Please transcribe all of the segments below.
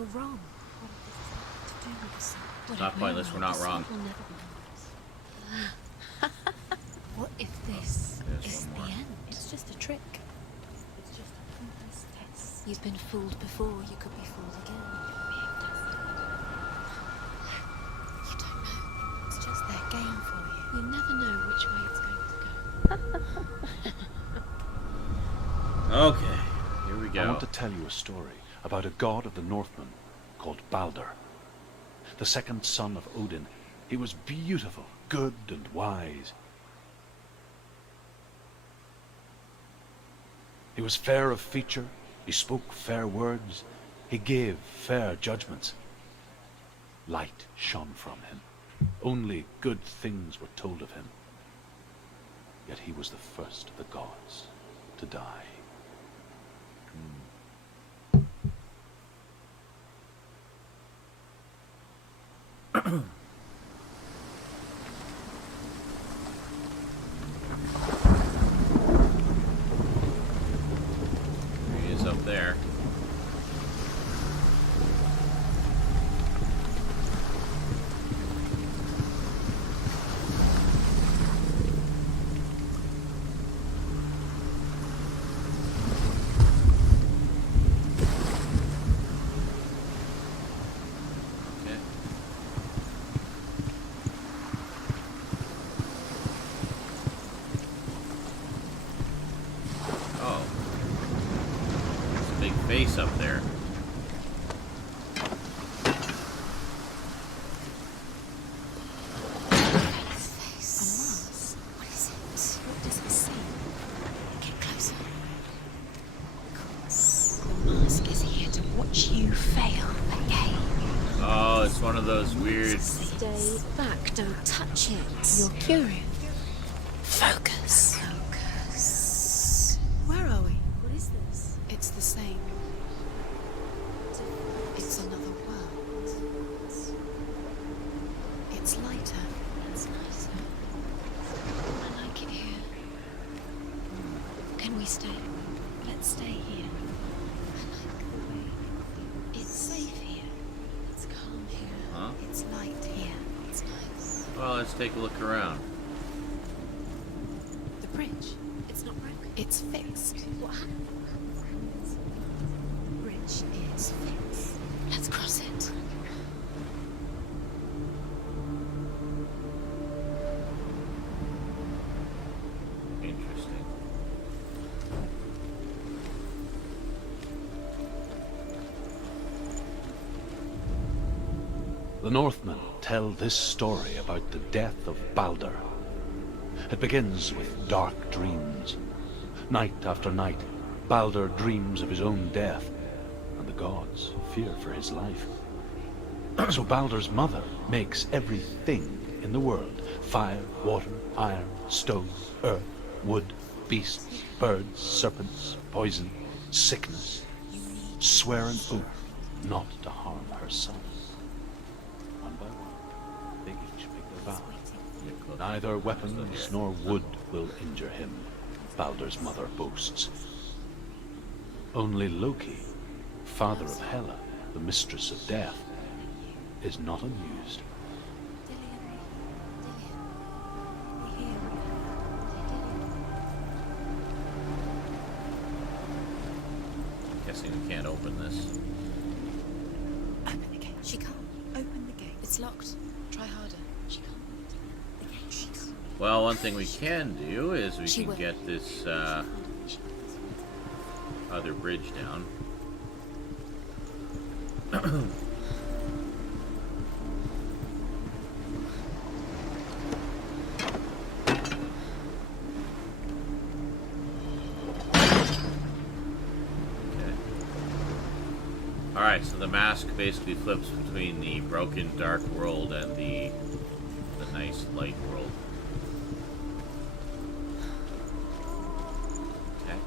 you're wrong? What if this is to do with the sun? It's not pointless, we're not wrong. What if this There's is one the more. end? It's just a trick. It's just a pointless test. You've been fooled before, you could be fooled again. You don't know. It's just their game for you. You never know which way it's going to go. Okay, here we go. I want to tell you a story about a god of the Northmen called Balder. The second son of Odin. He was beautiful, good and wise. He was fair of feature, he spoke fair words, he gave fair judgments. Light shone from him. Only good things were told of him. Yet he was the first of the gods to die. He is up there. Okay. Oh. There's a big face up there. Face. What is it? What does it say? Get closer. The mask is here to watch you fail again. Oh, it's one of those weird... Stay back, don't touch it. You're curious. Focus. Focus. Where are we? What is this? It's the same. It's another world. It's lighter. It's nicer. I like it here. Can we stay? Let's stay here. I like the way it's safe here. It's calm here. Huh? It's light here. It's nice. Well, let's take a look around. The bridge. It's not broken. It's fixed. What happened? The bridge is fixed. Let's cross it. Interesting. The Northmen tell this story about the death of Balder. It begins with dark dreams. Night after night, Balder dreams of his own death, and the gods fear for his life. So Balder's mother makes everything in the world: fire, water, iron, stone, earth, wood, beasts, birds, serpents, poison, sickness. Swear an oath not to harm her son. One by one, they each make their vow. Get close. Neither weapons nor wood will injure him, Balder's mother boasts. Only Loki, father of Hela, the mistress of death, is not amused. Guessing we can't open this. Open the gate. She can't. Open the gate. It's locked. Try harder. She can't. The gate. She can't. Well, one thing we can do is we She can will. get this other bridge down. Okay. Alright, so the mask basically flips between the broken dark world and the nice light world. Okay.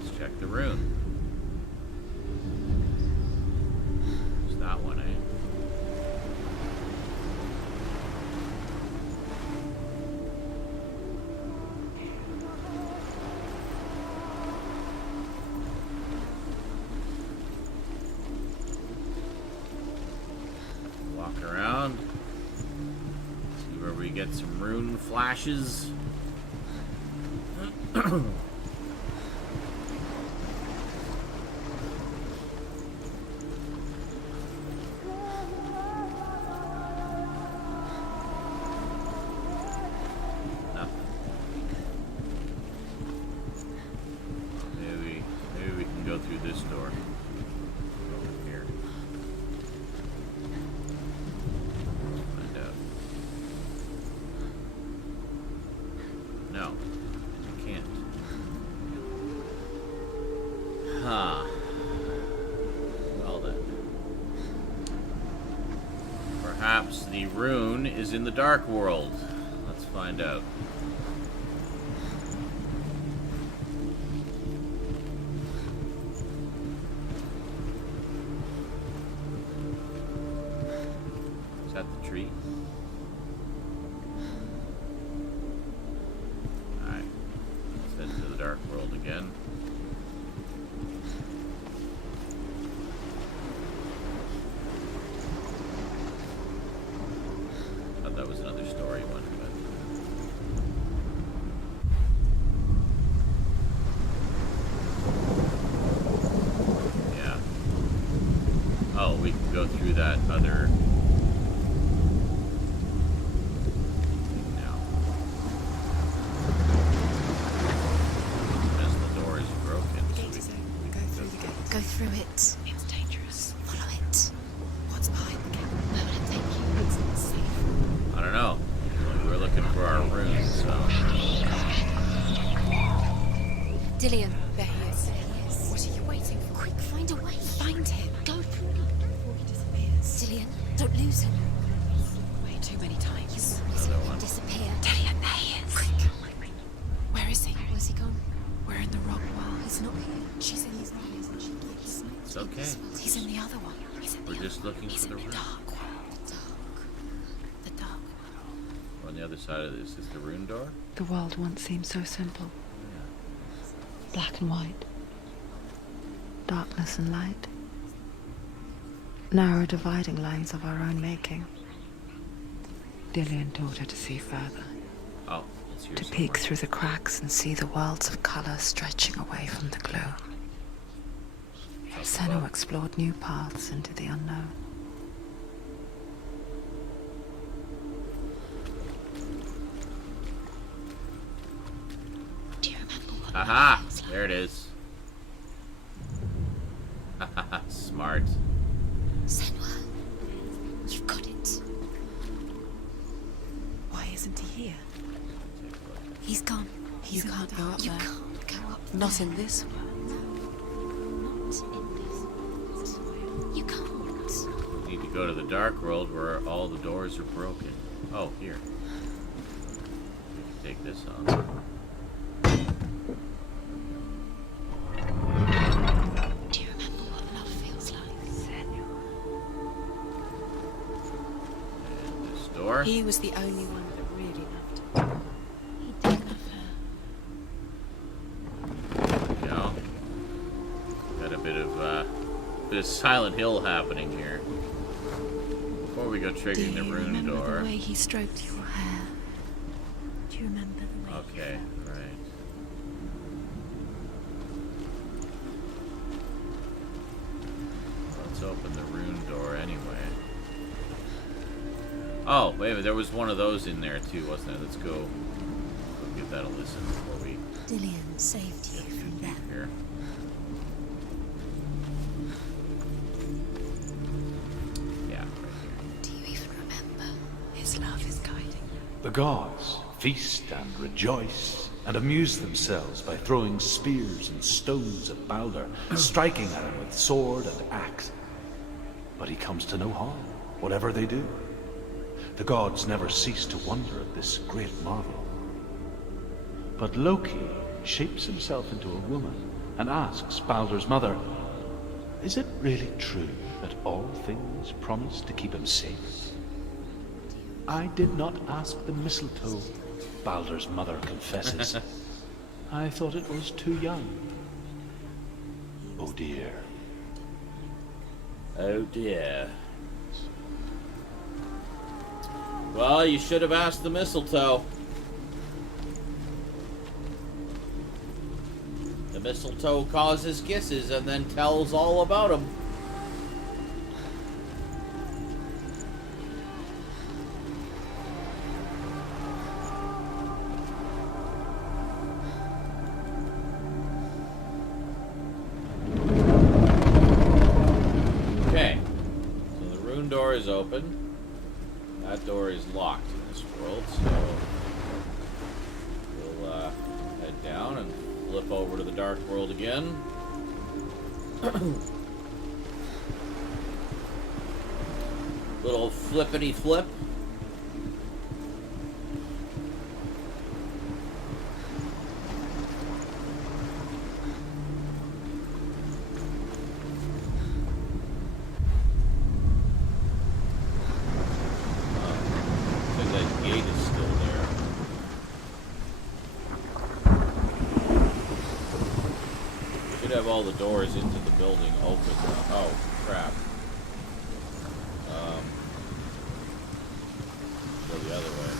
Let's check the rune. It's that one, eh? Walk around. See where we get some rune flashes. Maybe we can go through this door. Over here. Find out. No, I can't. Huh. Well then. Perhaps the rune is in the dark world. Let's find out. Is that the tree? Alright. Let's head to the dark world again. Thought that was another story one, but yeah. Oh, we can go through that other thing now. As the door is broken. The gate is open. Go through the gate. Go through it. It's dangerous. Follow it. What's behind the gate? Where would it take you? It's not safe. I don't know. We're looking for our runes, so. Dillion. There he is. What are you waiting for? Quick, find a way. Find him. Go through him before he disappears. Dillion, don't lose him. Way too many times. You always let him disappear. Dillion, there he is. Quick. Where is he? Where's he gone? We're in the wrong world. He's not here. She's in his eyes and she keeps. It's okay. He's in the other one. We're just looking for the rune. Dark world. The dark world. On the other side of this is the rune door. The world once seemed so simple. Black and white. Darkness and light. Narrow dividing lines of our own making. Dillion taught her to see further. Oh, it's here To somewhere. peek through the cracks and see the worlds of color stretching away from the gloom. Senua explored new paths into the unknown. Do you remember what? Aha! There it is. Smart. Senua, you've got it. Why isn't he here? He's gone. You can't go up You there. can't go up Not there. in this world. Not in this world. You can't. We need to go to the dark world where all the doors are broken. Oh, here. We can take this off. Do you remember what love feels like? Senua. And this door. He was the only one that really loved her. He did love her. You know, got a bit of Silent Hill happening here. Before we go Do triggering the you rune remember door. the way he stroked your hair? Do you remember the way? Okay, right. Let's open the rune door anyway. Oh, wait a minute, there was one of those in there too, wasn't there? Let's go give that a listen before we Dillion saved you get too from deep them. here. Yeah, right here. Do you even remember? His love is guiding you. The gods feast and rejoice and amuse themselves by throwing spears and stones at Baldur, striking at him with sword and axe. But he comes to no harm, whatever they do. The gods never cease to wonder at this great marvel. But Loki shapes himself into a woman and asks Baldur's mother, is it really true that all things promise to keep him safe? I did not ask the mistletoe, Baldur's mother confesses. I thought it was too young. Oh dear. Oh dear. Well, you should have asked the mistletoe. The mistletoe causes kisses and then tells all about them. Okay, so the rune door is open. That door is locked in this world, so we'll head down and flip over to the dark world again. Little flippity flip. Have all the doors into the building open. Oh, crap. Go the other way.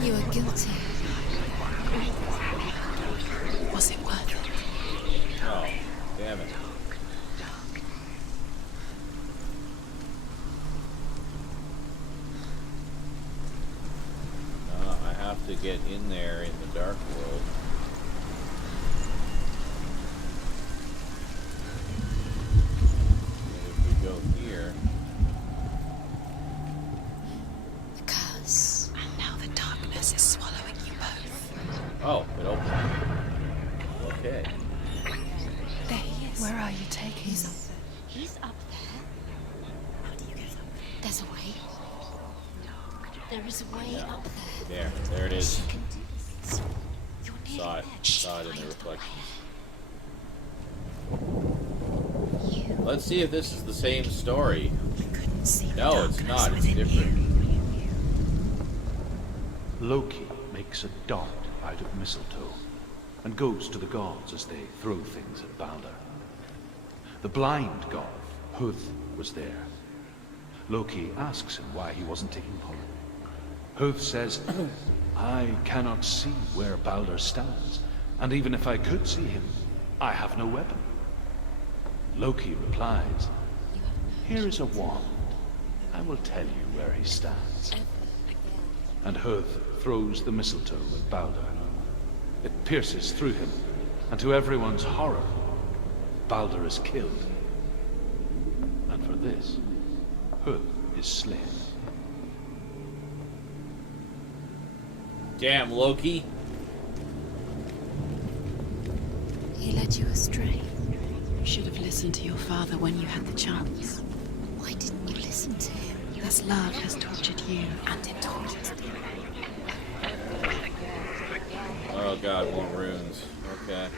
You are guilty. Was it worth it? Oh, damn it. I have to get in there in the dark world. And if we go here... Is swallowing you both. Oh, it opened. Okay. There he is. Where are you taking him? He's up there. How do you get up? There's a way. There is a way up there. There it is. You can do this. You're near Saw it. the edge. Saw it in the Find reflections. You. Let's see if this is the same story. You couldn't see the No, it's darkness not. It's within different. you. Loki makes a dart out of mistletoe and goes to the gods as they throw things at Balder. The blind god, Huth, was there. Loki asks him why he wasn't taking part. Huth says, I cannot see where Balder stands, and even if I could see him, I have no weapon. Loki replies, here is a wand. I will tell you where he stands. And Huth throws the mistletoe at Balder. It pierces through him, and to everyone's horror, Balder is killed. And for this, Huth is slain. Damn, Loki. He led you astray. You should have listened to your father when you had the chance. Why didn't you listen to him? This love has tortured you. And it tortured me. Oh god, more runes. Okay.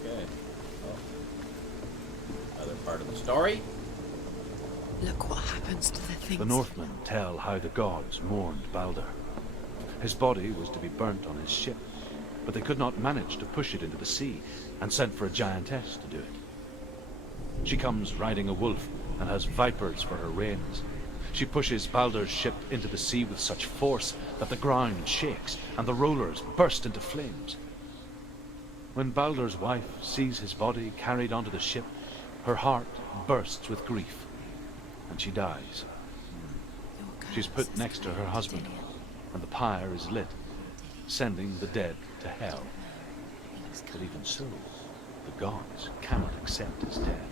Okay. Well, another part of the story. Look what happens to the things. The Northmen tell how the gods mourned Balder. His body was to be burnt on his ship, but they could not manage to push it into the sea, and sent for a giantess to do it. She comes riding a wolf and has vipers for her reins. She pushes Balder's ship into the sea with such force that the ground shakes and the rollers burst into flames. When Balder's wife sees his body carried onto the ship, her heart bursts with grief, and she dies. She's put next to her husband, and the pyre is lit, sending the dead to hell. But even so, the gods cannot accept his death.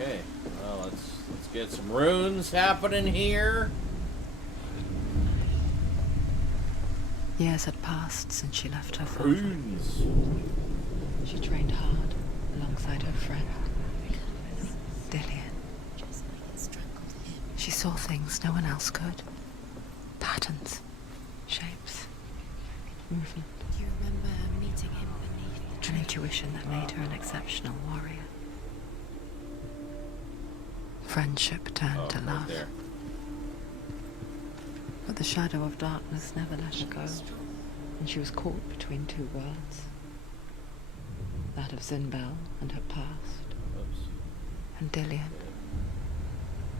Okay, well, let's get some runes happening here. Years had passed since she left her father. Runes. She trained hard alongside her friend, Dillian. She saw things no one else could. Patterns patterns, shapes, movement. Do you remember meeting him beneath the An tree? intuition that made her an exceptional warrior. Friendship turned to right love. there. But the shadow of darkness never let her go, and she was caught between two worlds. That of Zinbel and her past, Oops. and Dillian,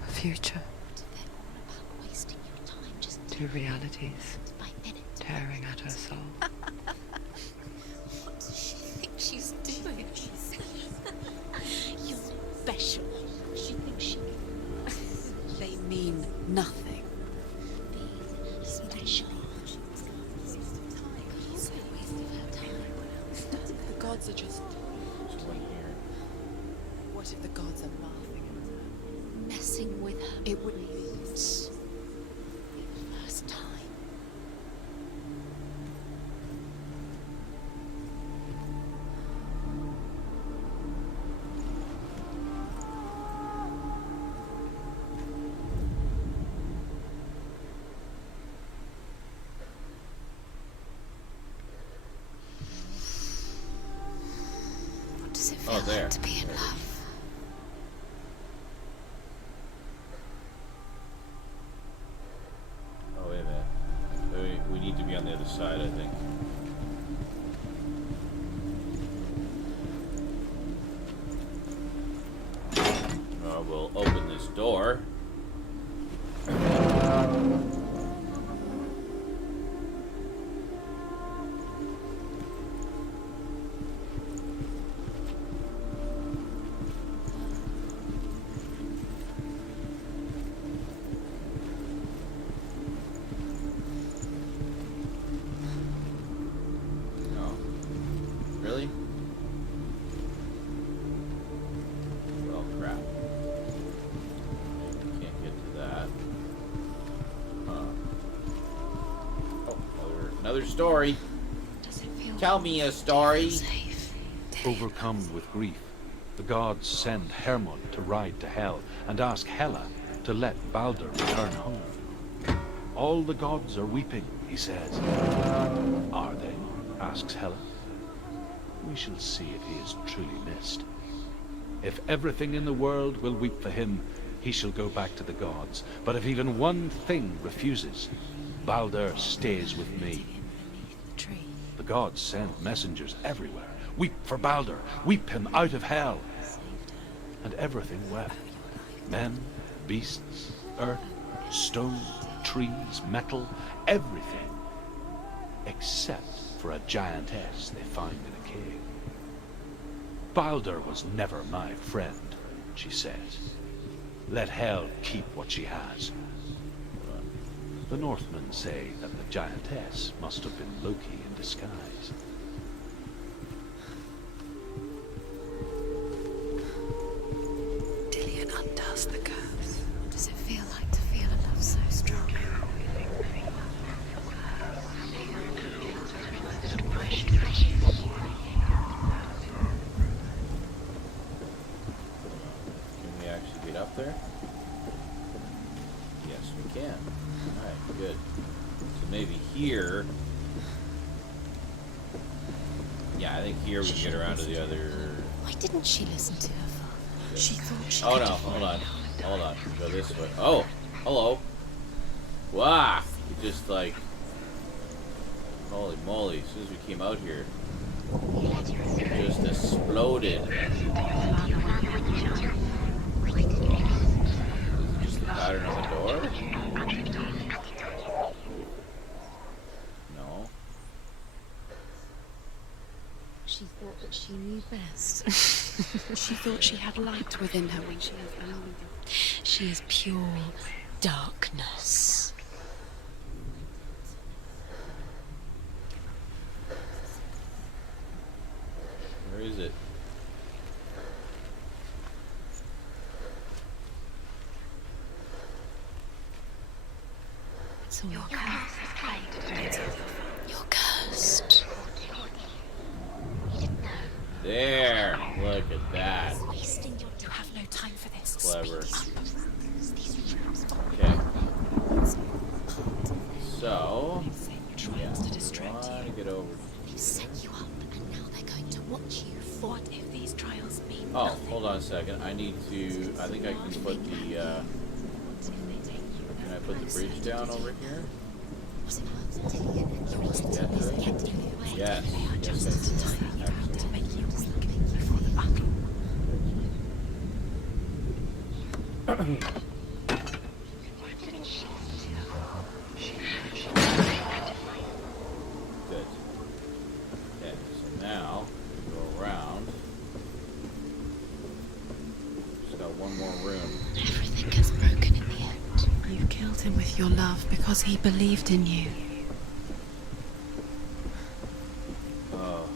her future. They're all about wasting your time just Two realities by minute. tearing at her soul. What does she think she's doing? You're special. She thinks she. They mean nothing. Being special. He's so wasting her time. The gods are just. There's one here. What if the gods are laughing at her? Messing with her. It wouldn't be the first time. What does it feel there. like to be in love? Oh, wait a minute. We need to be on the other side, I think. We'll open this door. No. Really? Well, crap. Can't get to that. Huh. Oh, another story. Does it feel Tell me a story. safe? Overcome with grief, the gods send Hermod to ride to Hell and ask Hela to let Baldur return home. All the gods are weeping, he says. Are they? Asks Hela. We shall see if he is truly missed. If everything in the world will weep for him, he shall go back to the gods. But if even one thing refuses, Baldur stays with me. Beneath the tree. The gods send messengers everywhere. Weep for Baldur. Weep him out of hell. And everything wept. Men, beasts, earth, stone, trees, metal, everything. Except for a giantess they find in a cave. Baldur was never my friend, she says. Let Hel keep what she has. The Northmen say that the giantess must have been Loki in disguise. Dillian undoes the curse. What does it feel like to feel a love so strong? Can we actually get up there? Yes, we can. Alright, good. So maybe here... Yeah, I think here we can get around to the other... Why didn't she listen to her father? She thought she Oh could no, hold on. Hold on. Go this way. Oh! Hello! Wow! We just like... Holy moly, as soon as we came out here, it just exploded. Is it just the pattern on the door? No. She thought that she knew best. She thought she had light within her when she has only. She is pure darkness. Where is it? It's all your curse. You're cursed. There! Look at that. You have no time for this. Clever. Speak up. Okay. So, Tries to distract I you. get over. They set you up, and now they're going to watch you. What if these trials mean Oh, nothing? hold on a second. I need to. I think I can put the. Can I put the bridge down over here? Was it Dillian? You must Yes. get in the way. Yes. They are just Yes, as I time can. to Absolutely. make you weak before the battle. Good. Okay, so now we go around. Just got one more room. Everything gets broken in the end. You killed him with your love because he believed in you. Oh.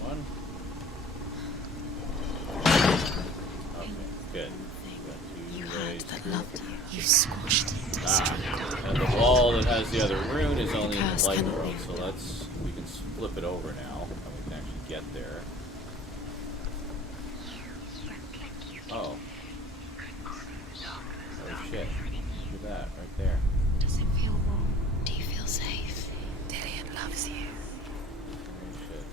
One. Okay, good. You Got had two that ways loved you. You squashed it, destroyed it. And the wall that has the other rune is only in the Curse light cannot world, be so we can flip it over now, and we can actually get there. Oh. Oh shit. Look at that, right there. Does it feel warm? Do you feel safe? Dillian loves you. Oh shit.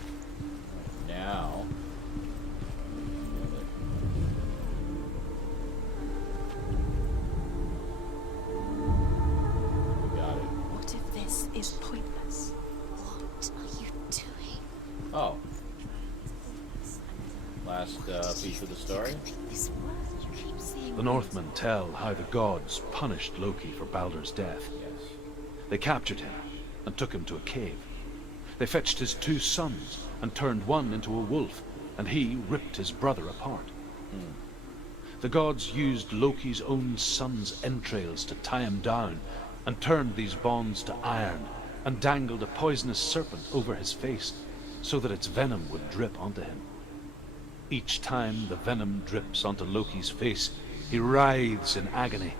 Now. We got it. What if this is pointless? What are you doing? Oh. Last piece of the story. Make this work. You keep seeing The Northmen tell how the gods punished Loki for Baldur's death. Yes. They captured him and took him to a cave. They fetched his 2 sons and turned one into a wolf, and he ripped his brother apart. The gods used Loki's own son's entrails to tie him down, and turned these bonds to iron, and dangled a poisonous serpent over his face, so that its venom would drip onto him. Each time the venom drips onto Loki's face, he writhes in agony.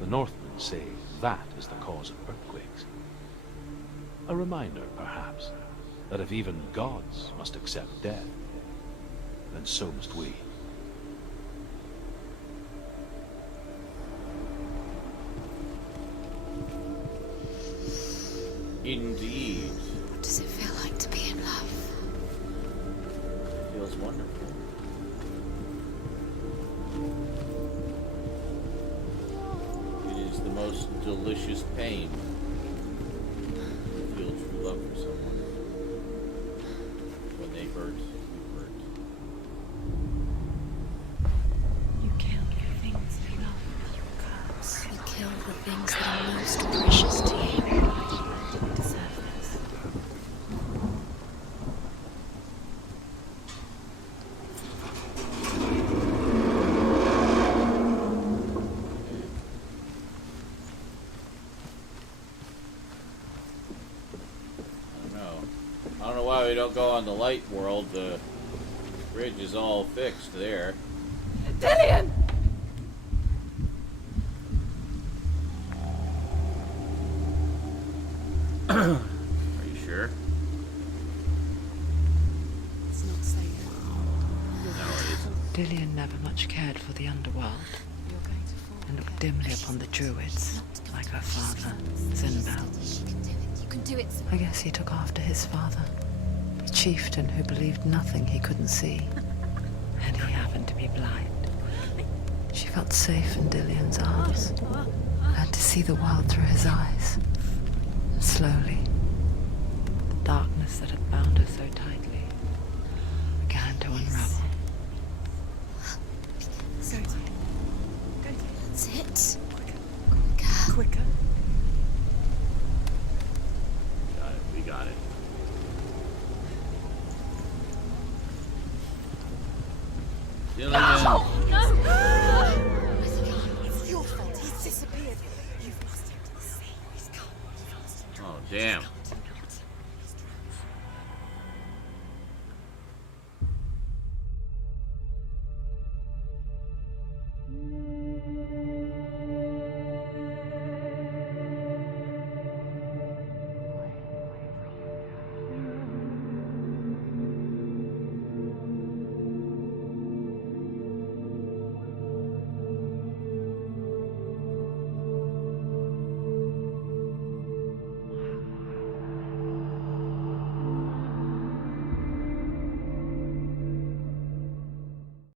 The Northmen say that is the cause of earthquakes. A reminder, perhaps, that if even gods must accept death, then so must we. Indeed. What does it feel like to be in love? Feels wonderful. It is the most delicious pain to feel true love for someone. When they hurt, you hurt. You kill the things you love with your curse. You kill the things that are most precious to you. You deserve this. I don't know why we don't go on the light world. The bridge is all fixed there. Dillian! Are you sure? It's not safe. No, it isn't. Dillian never much cared for the underworld, You're going to fall. and looked dimly upon the Druids, like her father, Zinbel. You can do it. I guess he took after his father, the chieftain who believed nothing he couldn't see, and he happened to be blind. She felt safe in Dillian's arms, had to see the world through his eyes. And slowly, the darkness that had bound her so tightly began to unravel. That's it. Quicker.